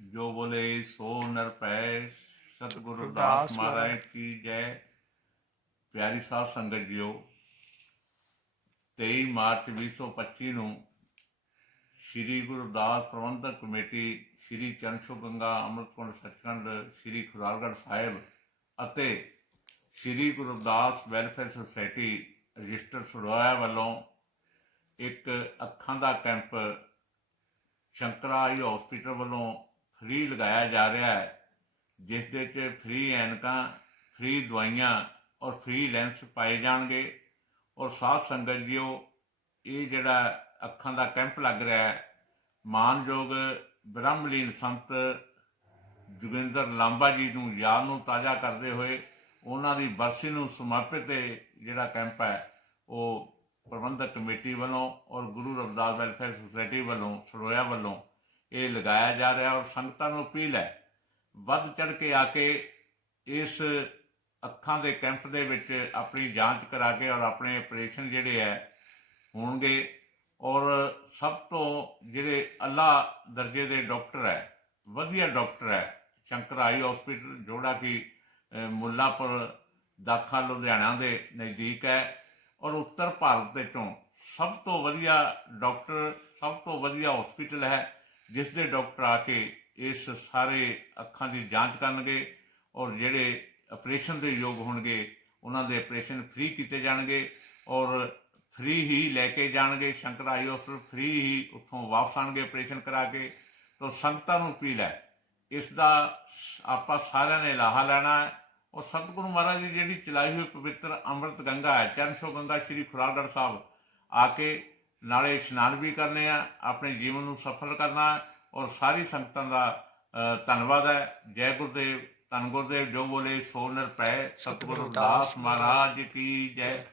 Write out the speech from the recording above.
ਜੋ ਬੋਲੇ ਸੋ ਨਰ ਪੈ ਸਤਿਗੁਰੂ ਦਾਸ ਮਹਾਰਾਜ। ਕੀ ਜੈ। ਪਿਆਰੀ ਸਾਧ ਸੰਗਤ ਜੀਓ 23 ਮਾਰਚ 2025 ਨੂੰ ਸ੍ਰੀ ਗੁਰਦਾਸ ਪ੍ਰਬੰਧਕ ਕਮੇਟੀ ਸ੍ਰੀ ਚੰਨਸ਼ੋ ਗੰਗਾ ਅੰਮ੍ਰਿਤਕੁੰਡ ਸੱਚਖੰਡ ਸ੍ਰੀ ਖੁਰਾਲਗੜ੍ਹ ਸਾਹਿਬ ਅਤੇ Shri Gurdas welfare society register ਸੜੋਇਆ ਵੱਲੋਂ ਇੱਕ ਅੱਖਾਂ ਦਾ ਕੈਂਪ ਸ਼ੰਕਰਾ ਆਈ ਹਸਪੀਟਲ ਵੱਲੋਂ ਫ੍ਰੀ ਲਗਾਇਆ ਜਾ ਰਿਹਾ ਹੈ, ਜਿਸ ਦੇ ਚ ਫ੍ਰੀ ਐਨਕਾਂ ਫ੍ਰੀ ਦਵਾਈਆਂ ਔਰ ਫ੍ਰੀ ਲੈਂਸ ਪਾਏ ਜਾਣਗੇ। ਔਰ ਸਾਧ ਸੰਗਤ ਜੀਓ, ਇਹ ਜਿਹੜਾ ਅੱਖਾਂ ਦਾ ਕੈਂਪ ਲੱਗ ਰਿਹਾ ਹੈ, ਮਾਨਯੋਗ ਬ੍ਰਹਮਲੀਨ ਸੰਤ ਜੋਗਿੰਦਰ ਲਾਂਬਾ ਜੀ ਨੂੰ ਯਾਦ ਨੂੰ ਤਾਜ਼ਾ ਕਰਦੇ ਹੋਏ ਉਹਨਾਂ ਦੀ ਬਰਸੀ ਨੂੰ ਸਮਰਪਿਤ ਇਹ ਜਿਹੜਾ ਕੈਂਪ ਹੈ, ਉਹ ਪ੍ਰਬੰਧਕ ਕਮੇਟੀ ਵੱਲੋਂ ਔਰ ਗੁਰੂ ਰਵਿਦਾਸ ਵੈਲਫੇਅਰ ਸੁਸਾਇਟੀ ਵੱਲੋਂ, ਸਰੋਇਆ ਵੱਲੋਂ ਇਹ ਲਗਾਇਆ ਜਾ ਰਿਹਾ ਔਰ ਸੰਗਤਾਂ ਨੂੰ ਅਪੀਲ ਹੈ, ਵੱਧ ਚੜ ਕੇ ਆ ਕੇ ਇਸ ਅੱਖਾਂ ਦੇ ਕੈਂਪ ਦੇ ਵਿੱਚ ਆਪਣੀ ਜਾਂਚ ਕਰਾ ਕੇ ਔਰ ਆਪਣੇ ਆਪਰੇਸ਼ਨ ਜਿਹੜੇ ਹੈ ਹੋਣਗੇ ਔਰ ਸਭ ਤੋਂ ਜਿਹੜੇ ਅੱਲਾ ਦਰਜੇ ਦੇ ਡਾਕਟਰ ਹੈ, ਵਧੀਆ ਡਾਕਟਰ ਹੈ ਸ਼ੰਕਰਾਈ ਹਸਪੀਟਲ, ਜੋੜਾ ਕਿ ਮੁੱਲਾਪੁਰ ਦਾਖਾ ਲੁਧਿਆਣਾ ਦੇ ਨਜ਼ਦੀਕ ਹੈ ਔਰ ਉੱਤਰ ਭਾਰਤ ਦੇ ਚੋਂ ਸਭ ਤੋਂ ਵਧੀਆ ਡਾਕਟਰ, ਸਭ ਤੋਂ ਵਧੀਆ ਹਸਪੀਟਲ ਹੈ ਜਿਸ ਦੇ ਡਾਕਟਰ ਆ ਕੇ ਇਸ ਸਾਰੇ ਅੱਖਾਂ ਦੀ ਜਾਂਚ ਕਰਨਗੇ ਔਰ ਜਿਹੜੇ ਆਪਰੇਸ਼ਨ ਦੇ ਯੋਗ ਹੋਣਗੇ, ਉਹਨਾਂ ਦੇ ਆਪਰੇਸ਼ਨ ਫ੍ਰੀ ਕੀਤੇ ਜਾਣਗੇ ਔਰ ਫ੍ਰੀ ਹੀ ਲੈ ਕੇ ਜਾਣਗੇ। ਸ਼ੰਕਰ ਆਈ ਹਸਪਤਾਲ ਫ੍ਰੀ ਹੀ ਉੱਥੋਂ ਵਾਪਸ ਆਣਗੇ ਆਪਰੇਸ਼ਨ ਕਰਾ ਕੇ। ਤਾਂ ਸੰਗਤਾਂ ਨੂੰ ਅਪੀਲ ਹੈ, ਇਸ ਦਾ ਸ- ਆਪਾਂ ਸਾਰਿਆਂ ਨੇ ਲਾਹਾ ਲੈਣਾ ਹੈ। ਔਰ ਸਤਿਗੁਰੂ ਮਹਾਰਾਜ ਦੀ ਜਿਹੜੀ ਚਲਾਈ ਹੋਈ ਪਵਿੱਤਰ ਅੰਮ੍ਰਿਤ ਗੰਗਾ ਹੈ ਚਰਨਸ਼ੋ ਗੰਗਾ ਸ਼੍ਰੀ ਖੁਰਾਲਗੜ੍ਹ ਸਾਹਿਬ ਆ ਕੇ ਨਾਲੇ ਇਸ਼ਨਾਨ ਵੀ ਕਰਨੇ ਆ ਆਪਣੇ ਜੀਵਨ ਨੂੰ ਸਫਲ ਕਰਨਾ ਔਰ ਸਾਰੀ ਸੰਗਤਾਂ ਦਾ ਧੰਨਵਾਦ ਹੈ। ਜੈ ਗੁਰਦੇਵ ਧੰਨ ਗੁਰਦੇਵ ਜੋ ਬੋਲੇ ਸੋ ਨਿਰਭੈ ਸਤਿਗੁਰੂ ਦਾਸ ਮਹਾਰਾਜ ਕੀ ਜੈ।